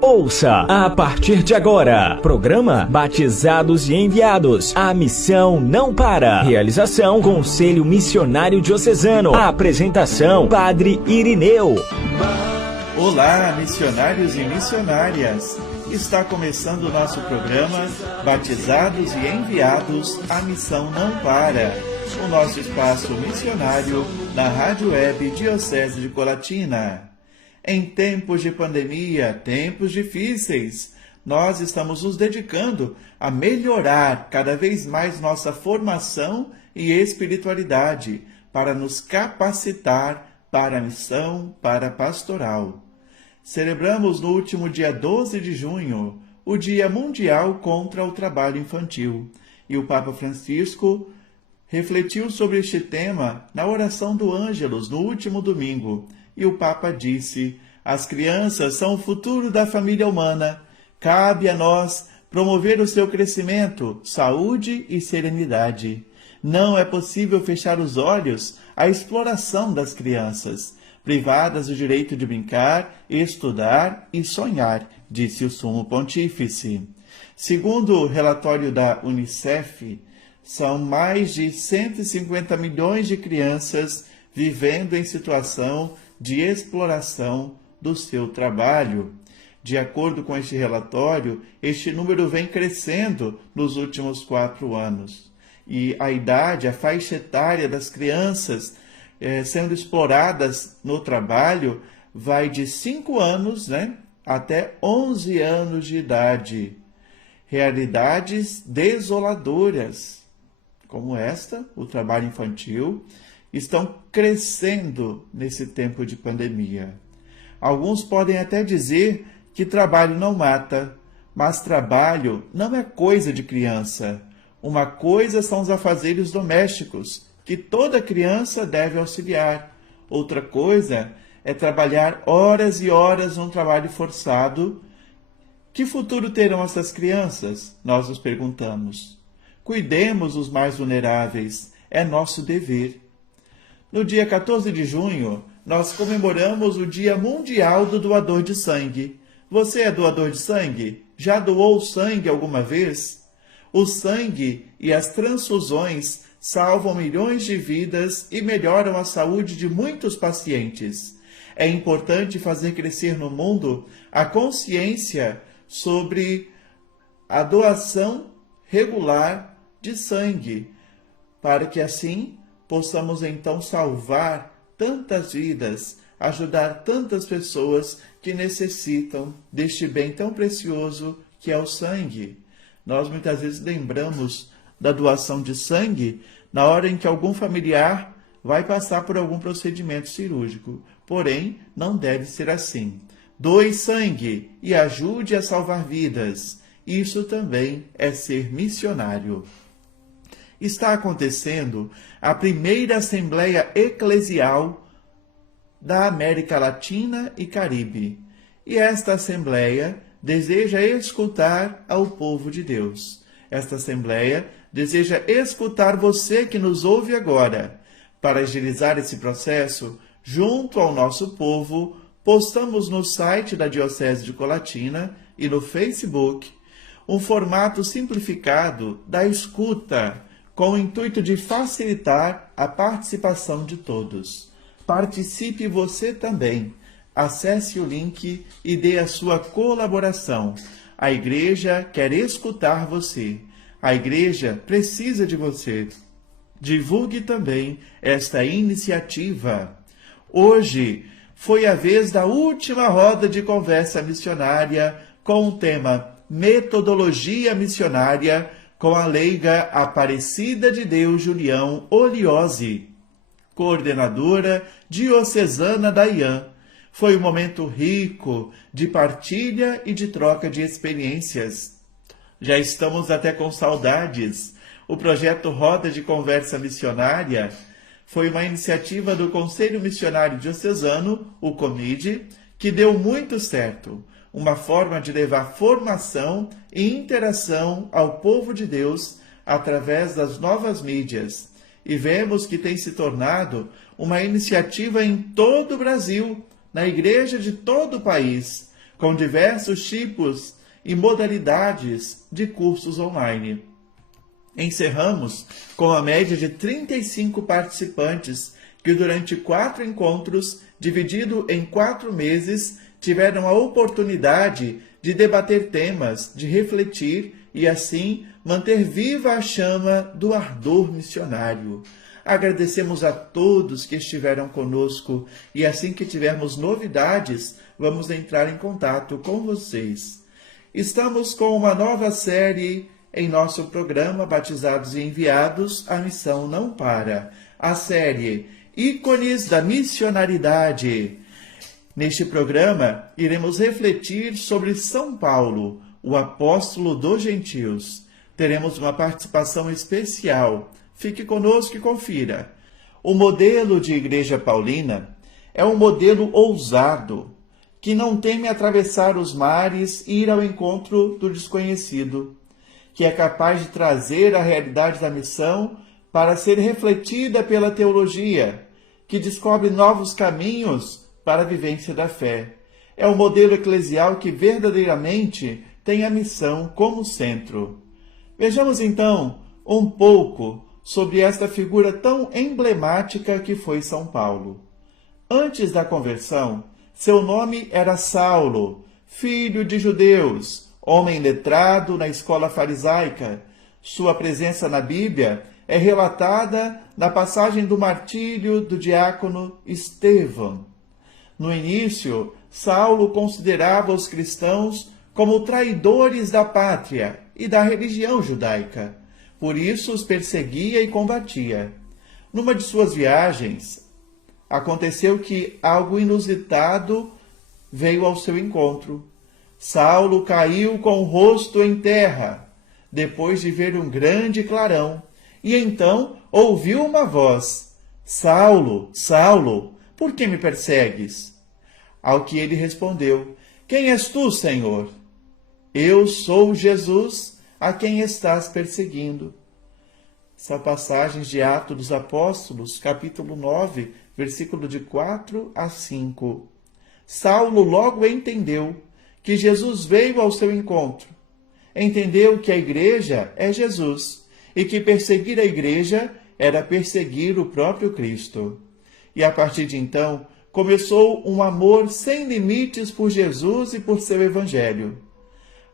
Ouça a partir de agora, programa Batizados e Enviados. A missão não para. Realização Conselho Missionário Diocesano. A apresentação Padre Irineu. Olá, missionários e missionárias. Está começando o nosso programa Batizados e Enviados. A missão não para. O nosso espaço missionário na Rádio Web Diocese de Colatina. Em tempos de pandemia, tempos difíceis, nós estamos nos dedicando a melhorar cada vez mais nossa formação e espiritualidade para nos capacitar para a missão, para a pastoral. Celebramos no último dia 12 de junho o Dia Mundial contra o Trabalho Infantil e o Papa Francisco refletiu sobre este tema na oração do Ângelus no último domingo. E o Papa disse: as crianças são o futuro da família humana. Cabe a nós promover o seu crescimento, saúde e serenidade. Não é possível fechar os olhos à exploração das crianças, privadas do direito de brincar, estudar e sonhar, disse o Sumo Pontífice. Segundo o relatório da Unicef, são mais de 150 milhões de crianças vivendo em situação de exploração do seu trabalho. De acordo com este relatório, este número vem crescendo nos últimos 4 anos. E a faixa etária das crianças sendo exploradas no trabalho vai de 5 anos, até 11 anos de idade. Realidades desoladoras, como esta, o trabalho infantil, estão crescendo nesse tempo de pandemia. Alguns podem até dizer que trabalho não mata, mas trabalho não é coisa de criança. Uma coisa são os afazeres domésticos, que toda criança deve auxiliar. Outra coisa é trabalhar horas e horas num trabalho forçado. Que futuro terão essas crianças? Nós nos perguntamos. Cuidemos dos mais vulneráveis, é nosso dever. No dia 14 de junho, nós comemoramos o Dia Mundial do Doador de Sangue. Você é doador de sangue? Já doou sangue alguma vez? O sangue e as transfusões salvam milhões de vidas e melhoram a saúde de muitos pacientes. É importante fazer crescer no mundo a consciência sobre a doação regular de sangue, para que assim possamos então salvar tantas vidas, ajudar tantas pessoas que necessitam deste bem tão precioso que é o sangue. Nós muitas vezes lembramos da doação de sangue na hora em que algum familiar vai passar por algum procedimento cirúrgico. Porém, não deve ser assim. Doe sangue e ajude a salvar vidas. Isso também é ser missionário. Está acontecendo a primeira Assembleia Eclesial da América Latina e Caribe. E esta Assembleia deseja escutar ao povo de Deus. Esta Assembleia deseja escutar você que nos ouve agora. Para agilizar esse processo, junto ao nosso povo, postamos no site da Diocese de Colatina e no Facebook um formato simplificado da escuta, com o intuito de facilitar a participação de todos. Participe você também. Acesse o link e dê a sua colaboração. A Igreja quer escutar você. A Igreja precisa de você. Divulgue também esta iniciativa. Hoje foi a vez da última roda de conversa missionária com o tema Metodologia Missionária, com a leiga Aparecida de Deus Julião Oliose, coordenadora diocesana da IAM. Foi um momento rico de partilha e de troca de experiências. Já estamos até com saudades. O projeto Roda de Conversa Missionária foi uma iniciativa do Conselho Missionário Diocesano, o COMID, que deu muito certo. Uma forma de levar formação e interação ao povo de Deus através das novas mídias. E vemos que tem se tornado uma iniciativa em todo o Brasil, na igreja de todo o país, com diversos tipos e modalidades de cursos online. Encerramos com a média de 35 participantes que durante 4 encontros, dividido em 4 meses, tiveram a oportunidade de debater temas, de refletir e assim manter viva a chama do ardor missionário. Agradecemos a todos que estiveram conosco e assim que tivermos novidades, vamos entrar em contato com vocês. Estamos com uma nova série em nosso programa Batizados e Enviados, a missão não para. A série Ícones da Missionaridade. Neste programa, iremos refletir sobre São Paulo, o apóstolo dos gentios. Teremos uma participação especial. Fique conosco e confira. O modelo de Igreja Paulina é um modelo ousado, que não teme atravessar os mares e ir ao encontro do desconhecido, que é capaz de trazer a realidade da missão para ser refletida pela teologia, que descobre novos caminhos para a vivência da fé. É um modelo eclesial que verdadeiramente tem a missão como centro. Vejamos então um pouco sobre esta figura tão emblemática que foi São Paulo. Antes da conversão, seu nome era Saulo, filho de judeus, homem letrado na escola farisaica. Sua presença na Bíblia é relatada na passagem do martírio do diácono Estevão. No início, Saulo considerava os cristãos como traidores da pátria e da religião judaica. Por isso os perseguia e combatia. Numa de suas viagens, aconteceu que algo inusitado veio ao seu encontro. Saulo caiu com o rosto em terra, depois de ver um grande clarão, e então ouviu uma voz: Saulo, Saulo, por que me persegues? Ao que ele respondeu: Quem és tu, Senhor? Eu sou Jesus, a quem estás perseguindo. São passagens de Atos dos Apóstolos, capítulo 9, versículo de 4 a 5. Saulo logo entendeu que Jesus veio ao seu encontro. Entendeu que a igreja é Jesus e que perseguir a igreja era perseguir o próprio Cristo. E a partir de então, começou um amor sem limites por Jesus e por seu evangelho.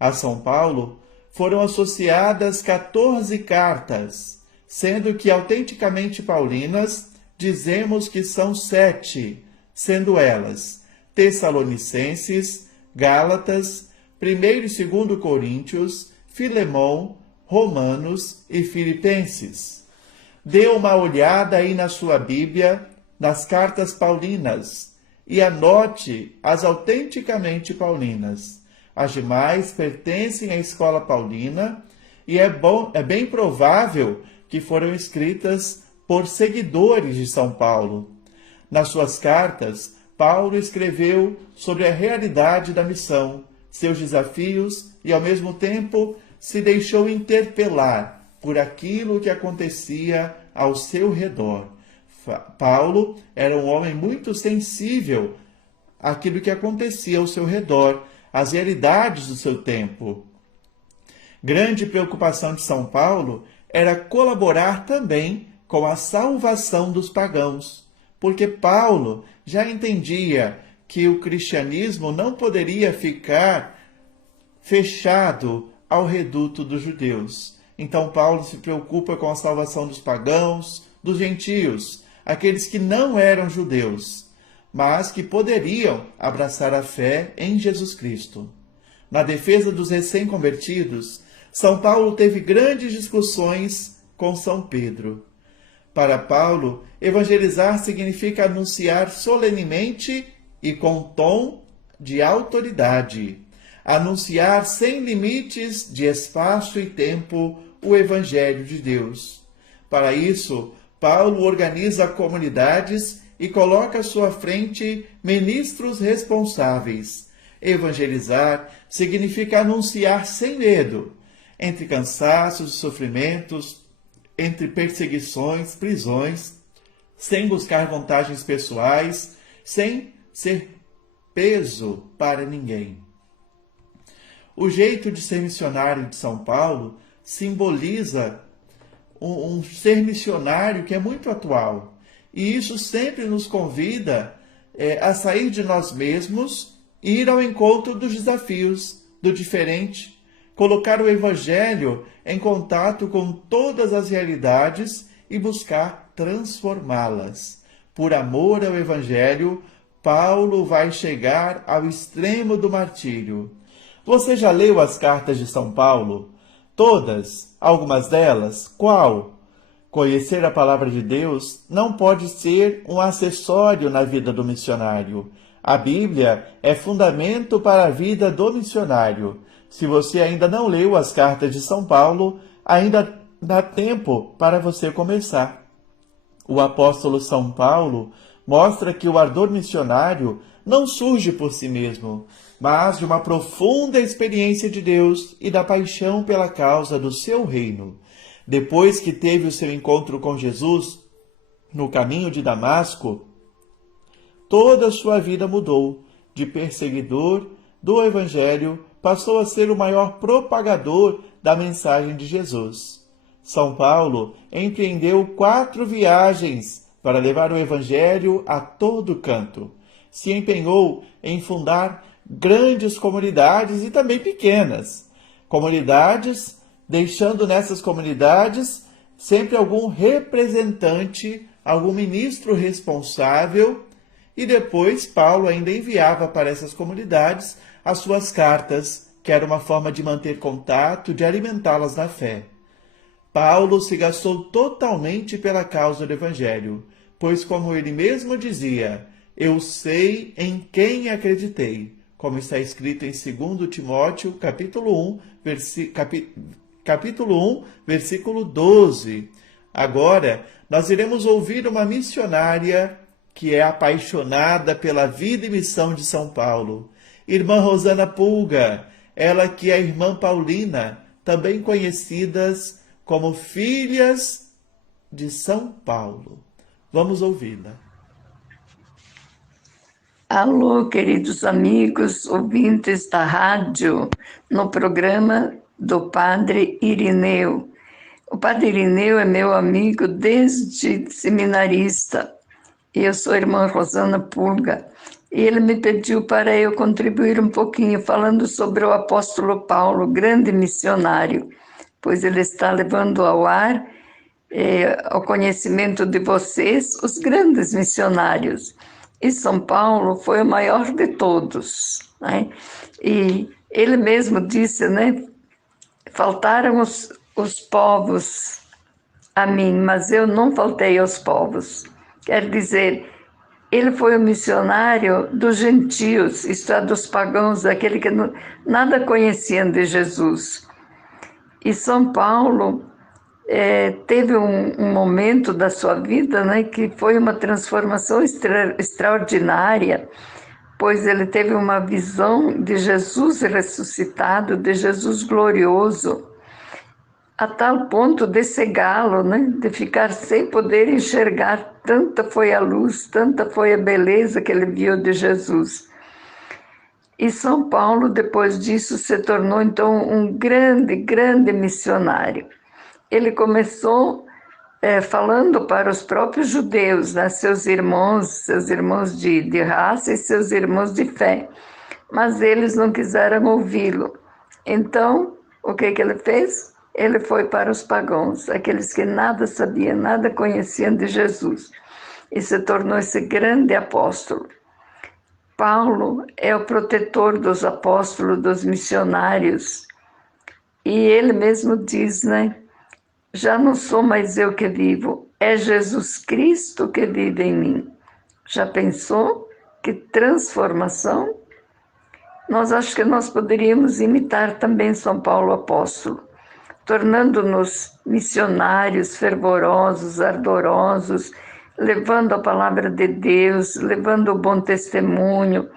A São Paulo foram associadas 14 cartas, sendo que autenticamente paulinas dizemos que são 7, sendo elas Tessalonicenses, Gálatas, 1º e 2º Coríntios, Filemão, Romanos e Filipenses. Dê uma olhada aí na sua Bíblia, nas cartas paulinas, e anote as autenticamente paulinas. As demais pertencem à escola paulina e é bem provável que foram escritas por seguidores de São Paulo. Nas suas cartas, Paulo escreveu sobre a realidade da missão, seus desafios e, ao mesmo tempo, se deixou interpelar por aquilo que acontecia ao seu redor. Paulo era um homem muito sensível àquilo que acontecia ao seu redor, às realidades do seu tempo. Grande preocupação de São Paulo era colaborar também com a salvação dos pagãos, porque Paulo já entendia que o cristianismo não poderia ficar fechado ao reduto dos judeus. Então Paulo se preocupa com a salvação dos pagãos, dos gentios, aqueles que não eram judeus, mas que poderiam abraçar a fé em Jesus Cristo. Na defesa dos recém-convertidos, São Paulo teve grandes discussões com São Pedro. Para Paulo, evangelizar significa anunciar solenemente e com tom de autoridade. Anunciar sem limites de espaço e tempo o Evangelho de Deus. Para isso, Paulo organiza comunidades e coloca à sua frente ministros responsáveis. Evangelizar significa anunciar sem medo, entre cansaços e sofrimentos, entre perseguições, prisões, sem buscar vantagens pessoais, sem ser peso para ninguém. O jeito de ser missionário de São Paulo simboliza um ser missionário que é muito atual. E isso sempre nos convida a sair de nós mesmos e ir ao encontro dos desafios, do diferente, colocar o Evangelho em contato com todas as realidades e buscar transformá-las. Por amor ao Evangelho, Paulo vai chegar ao extremo do martírio. Você já leu as cartas de São Paulo? Todas? Algumas delas? Qual? Conhecer a palavra de Deus não pode ser um acessório na vida do missionário. A Bíblia é fundamento para a vida do missionário. Se você ainda não leu as cartas de São Paulo, ainda dá tempo para você começar. O apóstolo São Paulo mostra que o ardor missionário não surge por si mesmo, mas de uma profunda experiência de Deus e da paixão pela causa do seu reino. Depois que teve o seu encontro com Jesus, no caminho de Damasco, toda a sua vida mudou. De perseguidor do Evangelho, passou a ser o maior propagador da mensagem de Jesus. São Paulo empreendeu 4 viagens para levar o Evangelho a todo canto. Se empenhou em fundar grandes comunidades e também pequenas. Comunidades, deixando nessas comunidades sempre algum representante, algum ministro responsável, e depois Paulo ainda enviava para essas comunidades as suas cartas, que era uma forma de manter contato, de alimentá-las na fé. Paulo se gastou totalmente pela causa do Evangelho, pois, como ele mesmo dizia, eu sei em quem acreditei, como está escrito em 2 Timóteo, capítulo 1, versículo 12. Agora, nós iremos ouvir uma missionária que é apaixonada pela vida e missão de São Paulo. Irmã Rosana Pulga, ela que é a irmã Paulina, também conhecidas como filhas de São Paulo. Vamos ouvi-la. Alô, queridos amigos, ouvintes da rádio, no programa do Padre Irineu. O Padre Irineu é meu amigo desde seminarista. Eu sou a irmã Rosana Pulga. E ele me pediu para eu contribuir um pouquinho, falando sobre o apóstolo Paulo, grande missionário, pois ele está levando ao ar, ao conhecimento de vocês, os grandes missionários. E São Paulo foi o maior de todos, né? E ele mesmo disse, né? Faltaram os povos a mim, mas eu não faltei aos povos. Quer dizer, ele foi o missionário dos gentios, isto é, dos pagãos, aquele que nada conheciam de Jesus. E São Paulo teve um momento da sua vida, né, que foi uma transformação extraordinária, pois ele teve uma visão de Jesus ressuscitado, de Jesus glorioso, a tal ponto de cegá-lo, né, de ficar sem poder enxergar. Tanta foi a luz, tanta foi a beleza que ele viu de Jesus. E São Paulo, depois disso, se tornou, então, um grande, grande missionário. Ele começou falando para os próprios judeus, né, seus irmãos de raça e seus irmãos de fé, mas eles não quiseram ouvi-lo. Então, o que ele fez? Ele foi para os pagãos, aqueles que nada sabiam, nada conheciam de Jesus, e se tornou esse grande apóstolo. Paulo é o protetor dos apóstolos, dos missionários, e ele mesmo diz, né? Já não sou mais eu que vivo, é Jesus Cristo que vive em mim. Já pensou? Que transformação? Acho que nós poderíamos imitar também São Paulo apóstolo, tornando-nos missionários fervorosos, ardorosos, levando a palavra de Deus, levando o bom testemunho,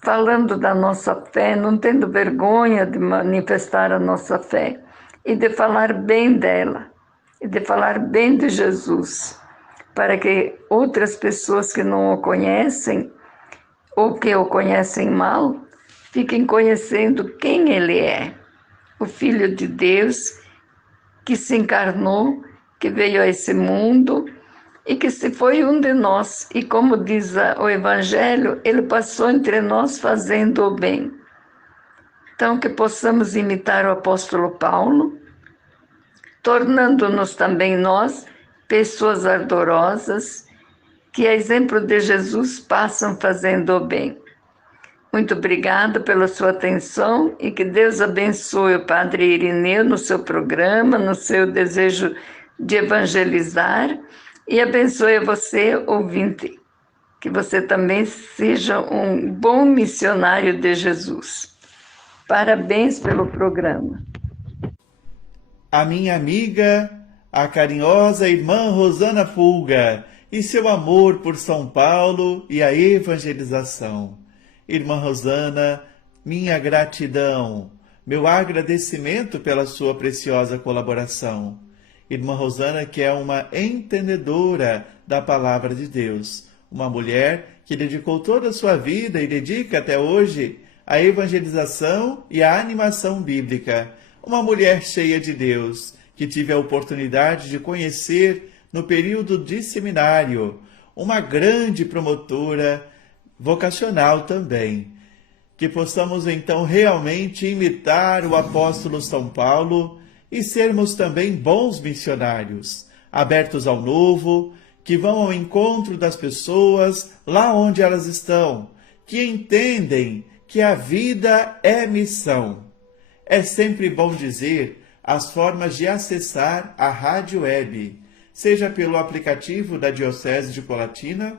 falando da nossa fé, não tendo vergonha de manifestar a nossa fé e de falar bem dela, e de falar bem de Jesus, para que outras pessoas que não o conhecem, ou que o conhecem mal, fiquem conhecendo quem Ele é, o Filho de Deus, que se encarnou, que veio a esse mundo e que se foi um de nós. E como diz o Evangelho, Ele passou entre nós fazendo o bem. Então, que possamos imitar o apóstolo Paulo, tornando-nos também nós pessoas ardorosas, que, a exemplo de Jesus, passam fazendo o bem. Muito obrigada pela sua atenção e que Deus abençoe o Padre Irineu no seu programa, no seu desejo de evangelizar, e abençoe a você, ouvinte, que você também seja um bom missionário de Jesus. Parabéns pelo programa. A minha amiga, a carinhosa irmã Rosana Pulga, e seu amor por São Paulo e a evangelização. Irmã Rosana, minha gratidão, meu agradecimento pela sua preciosa colaboração. Irmã Rosana, que é uma entendedora da Palavra de Deus, uma mulher que dedicou toda a sua vida e dedica até hoje à evangelização e à animação bíblica. Uma mulher cheia de Deus, que tive a oportunidade de conhecer no período de seminário, uma grande promotora vocacional também. Que possamos então realmente imitar o apóstolo São Paulo e sermos também bons missionários, abertos ao novo, que vão ao encontro das pessoas lá onde elas estão, que entendem que a vida é missão. É sempre bom dizer as formas de acessar a rádio web, seja pelo aplicativo da Diocese de Colatina,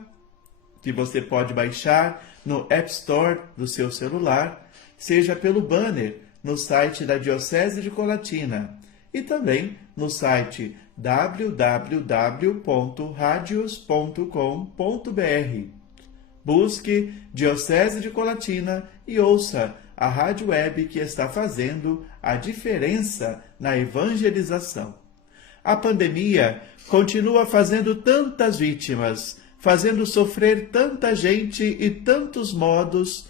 que você pode baixar no App Store do seu celular, seja pelo banner no site da Diocese de Colatina e também no site www.radios.com.br. Busque Diocese de Colatina e ouça a rádio web que está fazendo a diferença na evangelização. A pandemia continua fazendo tantas vítimas, fazendo sofrer tanta gente e tantos modos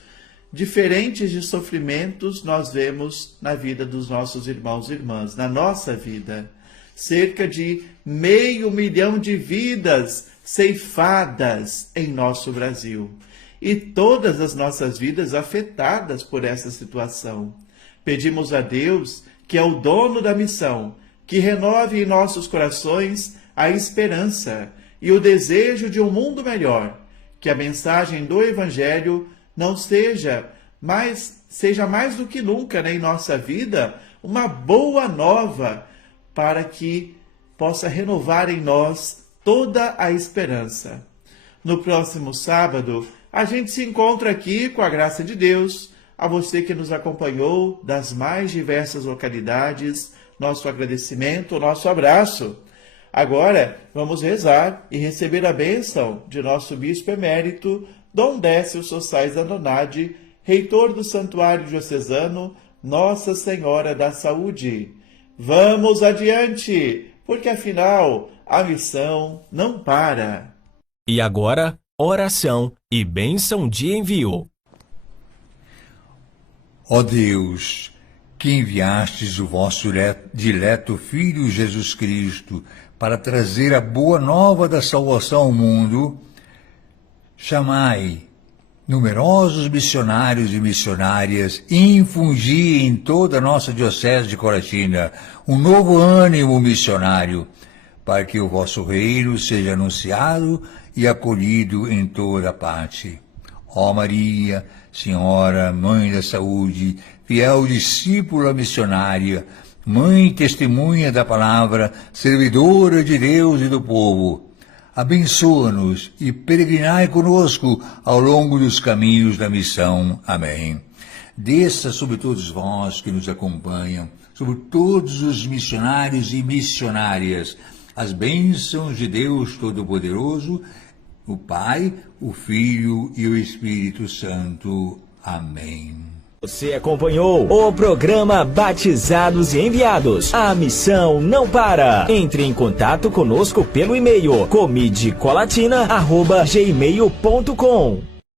diferentes de sofrimentos nós vemos na vida dos nossos irmãos e irmãs, na nossa vida. Cerca de 500 mil de vidas ceifadas em nosso Brasil. E todas as nossas vidas afetadas por essa situação. Pedimos a Deus, que é o dono da missão, que renove em nossos corações a esperança e o desejo de um mundo melhor, que a mensagem do Evangelho não seja mais do que nunca em nossa vida uma boa nova, para que possa renovar em nós toda a esperança. No próximo sábado, a gente se encontra aqui com a graça de Deus. A você que nos acompanhou das mais diversas localidades, nosso agradecimento, nosso abraço. Agora, vamos rezar e receber a bênção de nosso Bispo Emérito, Dom Décio Sossais Andonade, reitor do Santuário Diocesano Nossa Senhora da Saúde. Vamos adiante, porque afinal a missão não para. E agora, oração e bênção de envio. Ó Deus, que enviastes o vosso dileto Filho Jesus Cristo para trazer a boa nova da salvação ao mundo, chamai numerosos missionários e missionárias e infundi em toda a nossa Diocese de Colatina um novo ânimo missionário, para que o vosso reino seja anunciado e acolhido em toda parte. Ó Maria, Senhora, Mãe da Saúde, fiel discípula missionária, Mãe e testemunha da palavra, servidora de Deus e do povo, abençoa-nos e peregrinai conosco ao longo dos caminhos da missão. Amém. Desça sobre todos vós que nos acompanham, sobre todos os missionários e missionárias, as bênçãos de Deus Todo-Poderoso, o Pai, o Filho e o Espírito Santo. Amém. Você acompanhou o programa Batizados e Enviados. A missão não para. Entre em contato conosco pelo e-mail comidecolatina@gmail.com.